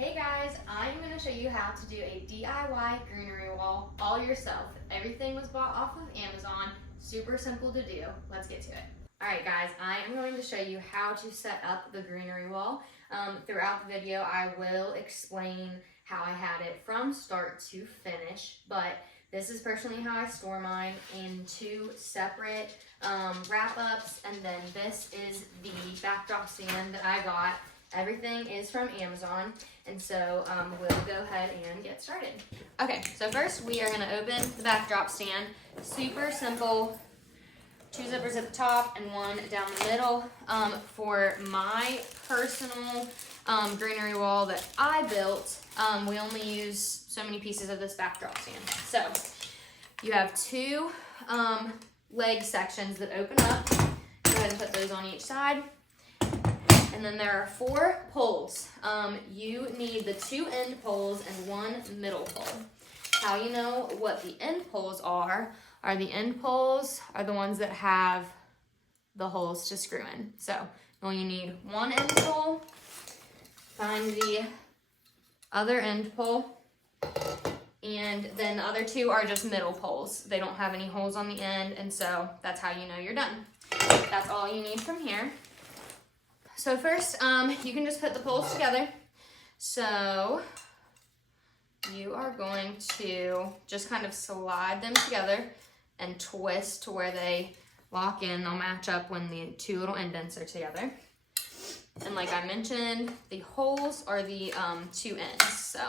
Hey guys, I'm going to show you how to do a DIY greenery wall all yourself. Everything was bought off of Amazon. Super simple to do. Let's get to it. Alright guys, I am going to show you how to set up the greenery wall. Throughout the video I will explain how I had it from start to finish, but this is personally how I store mine in two separate wrap-ups, and then this is the backdrop stand that I got. Everything is from Amazon, and so we'll go ahead and get started. Okay, so first we are going to open the backdrop stand. Super simple. 2 zippers at the top and 1 down the middle. For my personal greenery wall that I built, we only use so many pieces of this backdrop stand. So you have 2 leg sections that open up. Go ahead and put those on each side. And then there are 4 poles. You need the 2 end poles and 1 middle pole. How you know what the end poles are the end poles are the ones that have the holes to screw in. So you need 1 end pole, find the other end pole, and then the other 2 are just middle poles. They don't have any holes on the end, and so that's how you know you're done. That's all you need from here. So first, you can just put the poles together. So you are going to just kind of slide them together and twist to where they lock in. They'll match up when the 2 little indents are together. And like I mentioned, the holes are the 2 ends. So,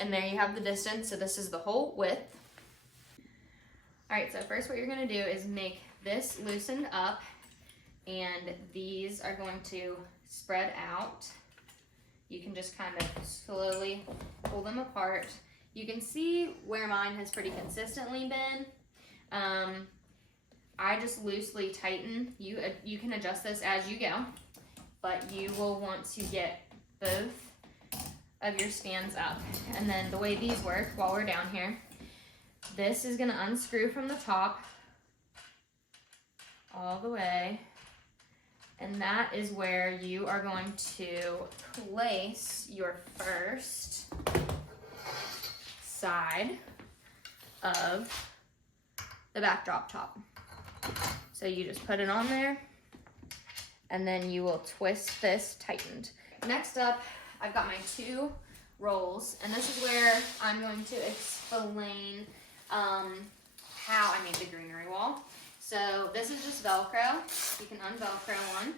and there you have the distance. So this is the hole width. All right, so first what you're gonna do is make this loosened up, and these are going to spread out. You can just kind of slowly pull them apart. You can see where mine has pretty consistently been. I just loosely tighten. You can adjust this as you go, but you will want to get both of your stands up. And then the way these work, while we're down here, this is gonna unscrew from the top all the way. And that is where you are going to place your first side of the backdrop top. So you just put it on there, and then you will twist this tightened. Next up, I've got my 2 rolls, and this is where I'm going to explain how I made the greenery wall. So this is just Velcro. You can un-Velcro one.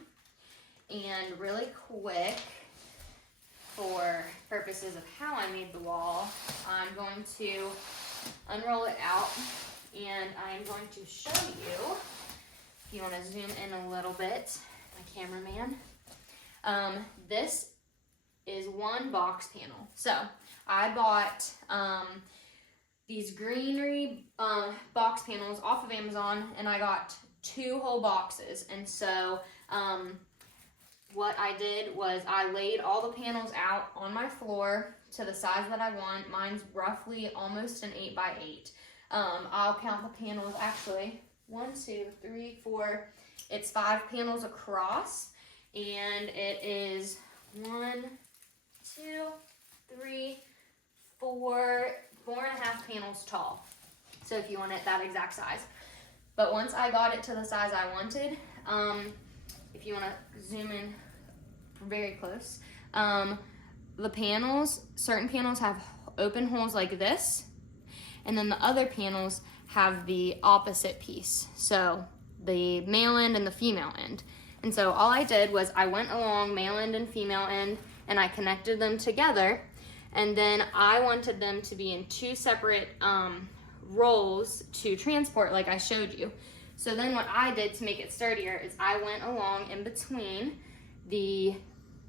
And really quick, for purposes of how I made the wall, I'm going to unroll it out, and I'm going to show you, if you want to zoom in a little bit, my cameraman. This is 1 box panel. So I bought these greenery box panels off of Amazon, and I got 2 whole boxes. And so what I did was I laid all the panels out on my floor to the size that I want. Mine's roughly almost an 8x8. I'll count the panels, actually, 1, 2, 3, 4. It's 5 panels across, and it is 1, 2, 3, 4, 4.5 panels tall. So if you want it that exact size. But once I got it to the size I wanted, if you want to zoom in very close, the panels, certain panels have open holes like this, and then the other panels have the opposite piece. So the male end and the female end. And so all I did was I went along male end and female end, and I connected them together. And then I wanted them to be in 2 separate rolls to transport, like I showed you. So then what I did to make it sturdier is I went along in between the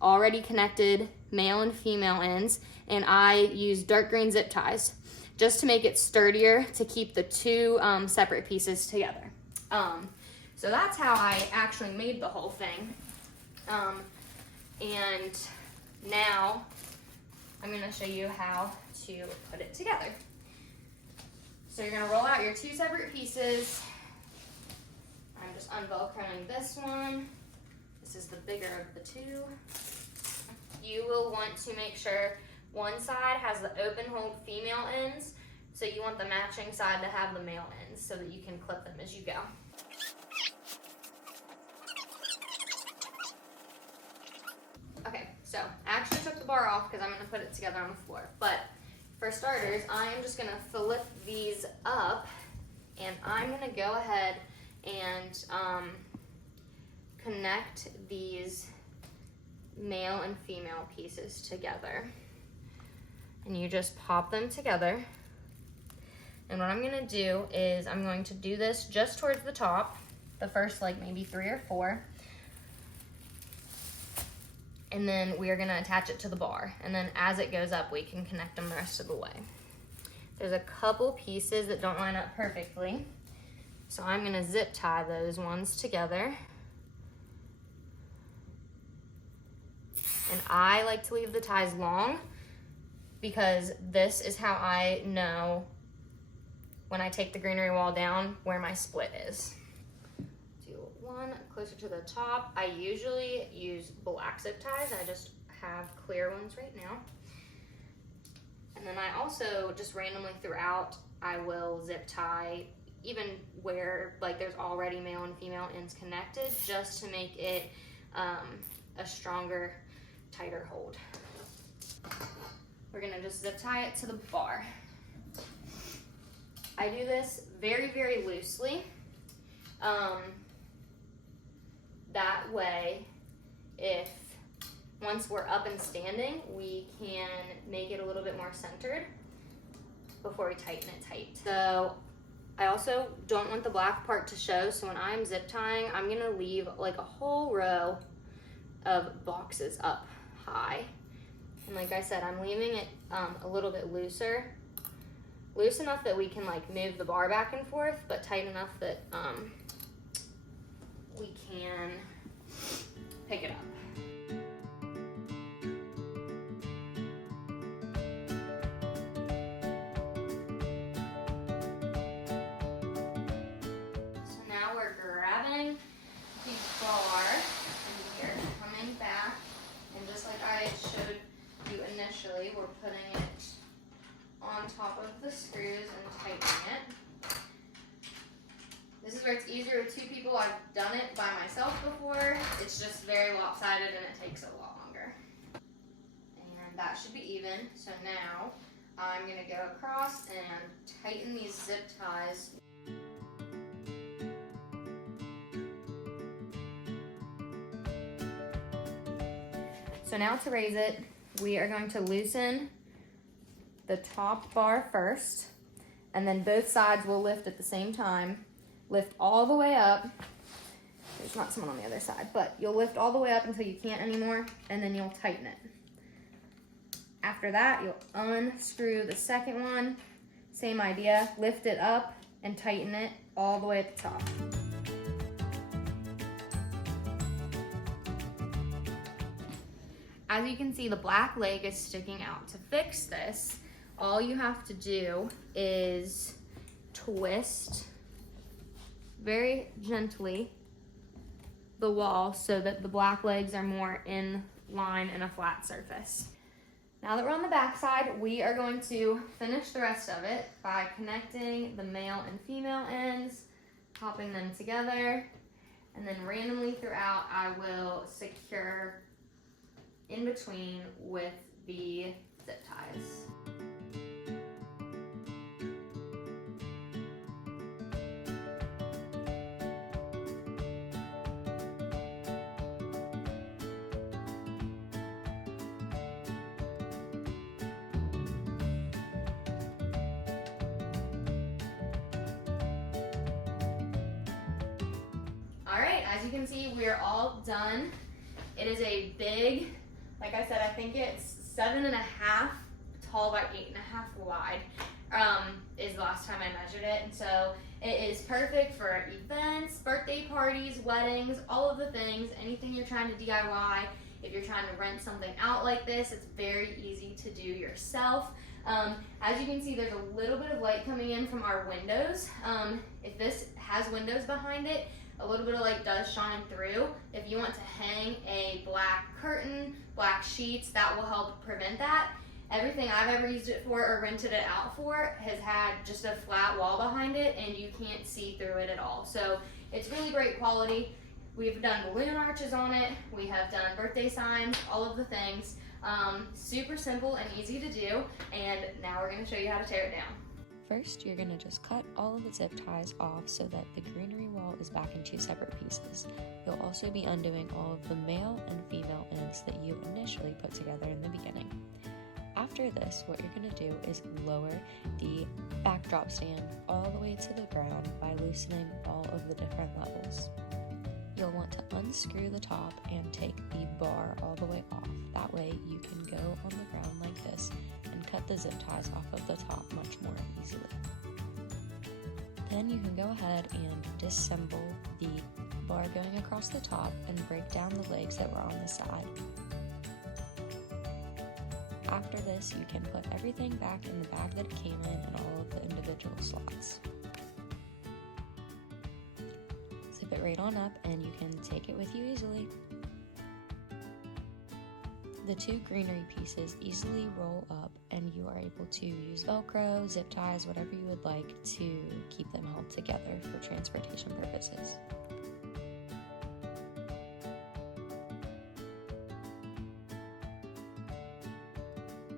already connected male and female ends, and I used dark green zip ties just to make it sturdier, to keep the 2 separate pieces together. So that's how I actually made the whole thing. And now I'm going to show you how to put it together. So you're going to roll out your 2 separate pieces. I'm just un-Velcroing this one. This is the bigger of the 2. You will want to make sure one side has the open hold female ends, so you want the matching side to have the male ends so that you can clip them as you go. Okay, so I actually took the bar off because I'm going to put it together on the floor. But for starters, I am just going to flip these up, and I'm going to go ahead and connect these male and female pieces together. And you just pop them together. And what I'm going to do is I'm going to do this just towards the top, the first like maybe 3 or 4. And then we are going to attach it to the bar. And then as it goes up, we can connect them the rest of the way. There's a couple pieces that don't line up perfectly, so I'm going to zip tie those ones together. And I like to leave the ties long because this is how I know when I take the greenery wall down where my split is. Do one closer to the top. I usually use black zip ties. I just have clear ones right now. And then I also just randomly throughout, I will zip tie even where like there's already male and female ends connected, just to make it a stronger, tighter hold. We're gonna just zip tie it to the bar. I do this very, very loosely. That way, if once we're up and standing, we can make it a little bit more centered before we tighten it tight. So I also don't want the black part to show, so when I'm zip tying, I'm gonna leave like a whole row of boxes up high. And like I said, I'm leaving it a little bit looser. Loose enough that we can like move the bar back and forth, but tight enough that we can pick it up. So now we're grabbing the bar and we're coming back, and just like I showed you initially, we're putting it on top of the screws and tightening it. This is where it's easier with 2 people. I've done it by myself before. It's just very lopsided and it takes a lot longer. And that should be even. So now I'm gonna go across and tighten these zip ties. So now to raise it, we are going to loosen the top bar first, and then both sides will lift at the same time. Lift all the way up. There's not someone on the other side, but you'll lift all the way up until you can't anymore, and then you'll tighten it. After that, you'll unscrew the second one. Same idea, lift it up and tighten it all the way at the top. As you can see, the black leg is sticking out. To fix this, all you have to do is twist very gently the wall so that the black legs are more in line in a flat surface. Now that we're on the back side, we are going to finish the rest of it by connecting the male and female ends, popping them together, and then randomly throughout I will secure in between with the zip ties. All right, as you can see, we're all done. It is a big, like I said, I think it's 7.5 tall by 8.5 wide, is the last time I measured it. And so it is perfect for events, birthday parties, weddings, all of the things, anything you're trying to DIY. If you're trying to rent something out like this, it's very easy to do yourself. As you can see, there's a little bit of light coming in from our windows. If this has windows behind it, a little bit of light does shine through. If you want to hang a black curtain, black sheets, that will help prevent that. Everything I've ever used it for or rented it out for has had just a flat wall behind it and you can't see through it at all. So it's really great quality. We've done balloon arches on it. We have done birthday signs, all of the things. Super simple and easy to do. And now we're gonna show you how to tear it down. First, you're going to just cut all of the zip ties off so that the greenery wall is back in 2 separate pieces. You'll also be undoing all of the male and female ends that you initially put together in the beginning. After this, what you're going to do is lower the backdrop stand all the way to the ground by loosening all of the different levels. You'll want to unscrew the top and take the bar all the way off. That way you can go on the ground like this and cut the zip ties off of the top much more easily. Then you can go ahead and disassemble the bar going across the top and break down the legs that were on the side. After this, you can put everything back in the bag that it came in and all of the individual slots. Zip it right on up and you can take it with you easily. The 2 greenery pieces easily roll up and you are able to use Velcro, zip ties, whatever you would like to keep them held together for transportation